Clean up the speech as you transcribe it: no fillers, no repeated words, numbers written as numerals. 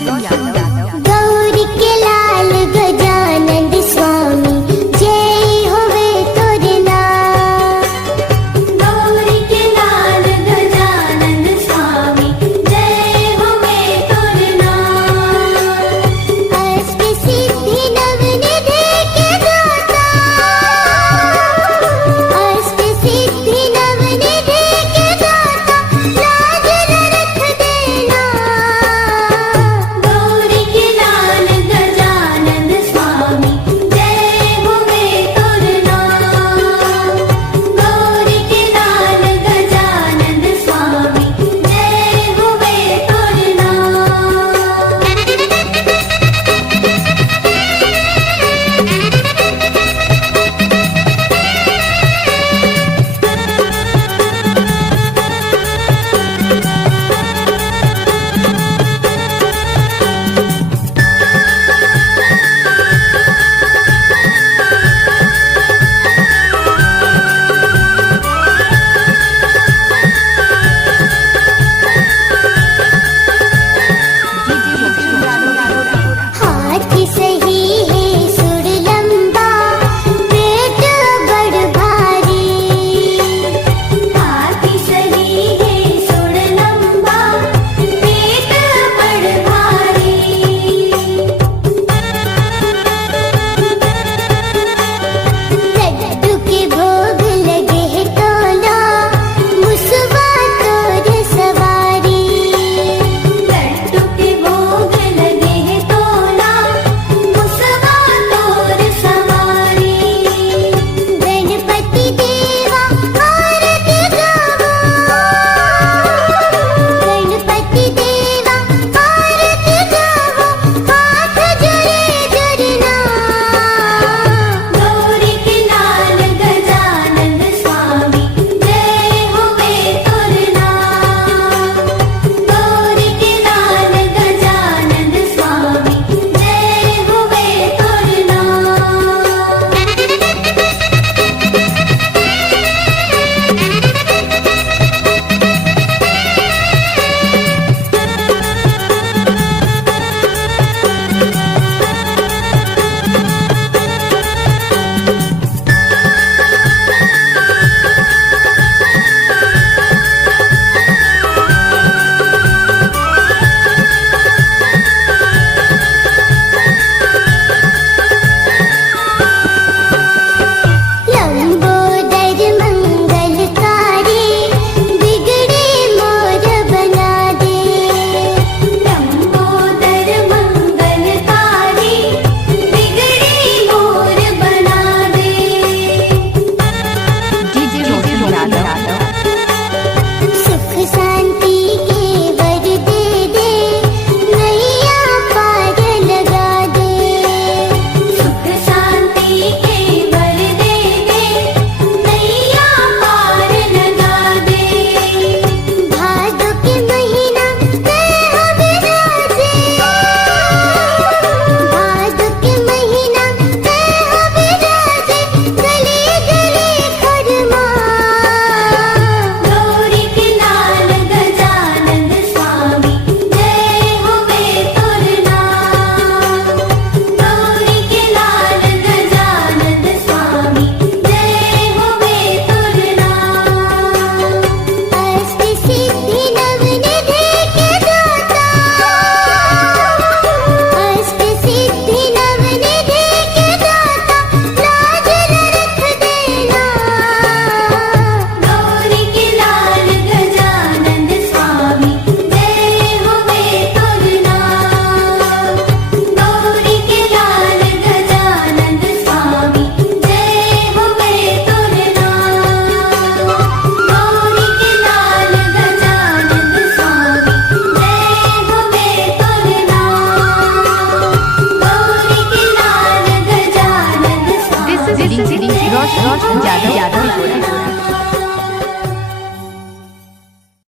रोशन यादव। गौरी के लाल गजानंद स्वामी जय होवे तोरे नाम। गौरी के लाल गजानंद स्वामी जय होवे तोरे नाम। अष्ट सिद्धि नवनिधि के दाता, अष्ट सिद्धि नवनिधि के दाता, लाज न रख देना। गौरी के लाल गजानंद स्वामी जय होवे तोरे नाम। गौरी के लाल गजानंद स्वामी जय होवे तोरे नाम। हाथ सही है सुर लंबा, पेट बड़ भारी। हाथी सही है सुर लंबा, पेट बड़ भारी। लड्डू के भोग लगे है तोला, मुसवा तोर सवारी। लड्डू के भोग लगे हैं तोला, मुसवा तोर सवारी। गणपति देवा आरती गावो, गणपति देवा आरती गावो, हाथ जोड़े जरना। गौरी के लाल गजानंद स्वामी जय होवे तोरे नाम। गौरी के लाल गजानंद स्वामी जय होवे तोरे नाम। लंबोदर मंगलकारी, बिगड़े मोर बना दे। लंबोदर मंगलकारी, बिगड़ी मोर बना दे। रोशन यादव। सुख शांति के वर दे दे, नैया पार लगा दे। सुख शांति के वर दे दे, नैया पार लगा दे। भादो के महीना तय हो विराजे, भादो के महीना तय हो विराजे, गली गली खड़मा। गौरी के लाल गजानंद स्वामी जय होवे तोरे नाम। गौरी के लाल गजानंद स्वामी जय होवे तोरे नाम। अष्ट सिद्धि नवनिधि के दाता, अष्ट सिद्धि नवनिधि के दाता, लाज न रख देना। गौरी के लाल गजानंद स्वामी जय होवे तोरे नाम। गौरी के लाल गजानंद स्वामी जय होवे तोरे नाम। गौरी के लाल गजानंद स्वामी जय होवे तोरे नाम। गौरी के लाल गजानंद स्वामी रोशन यादव।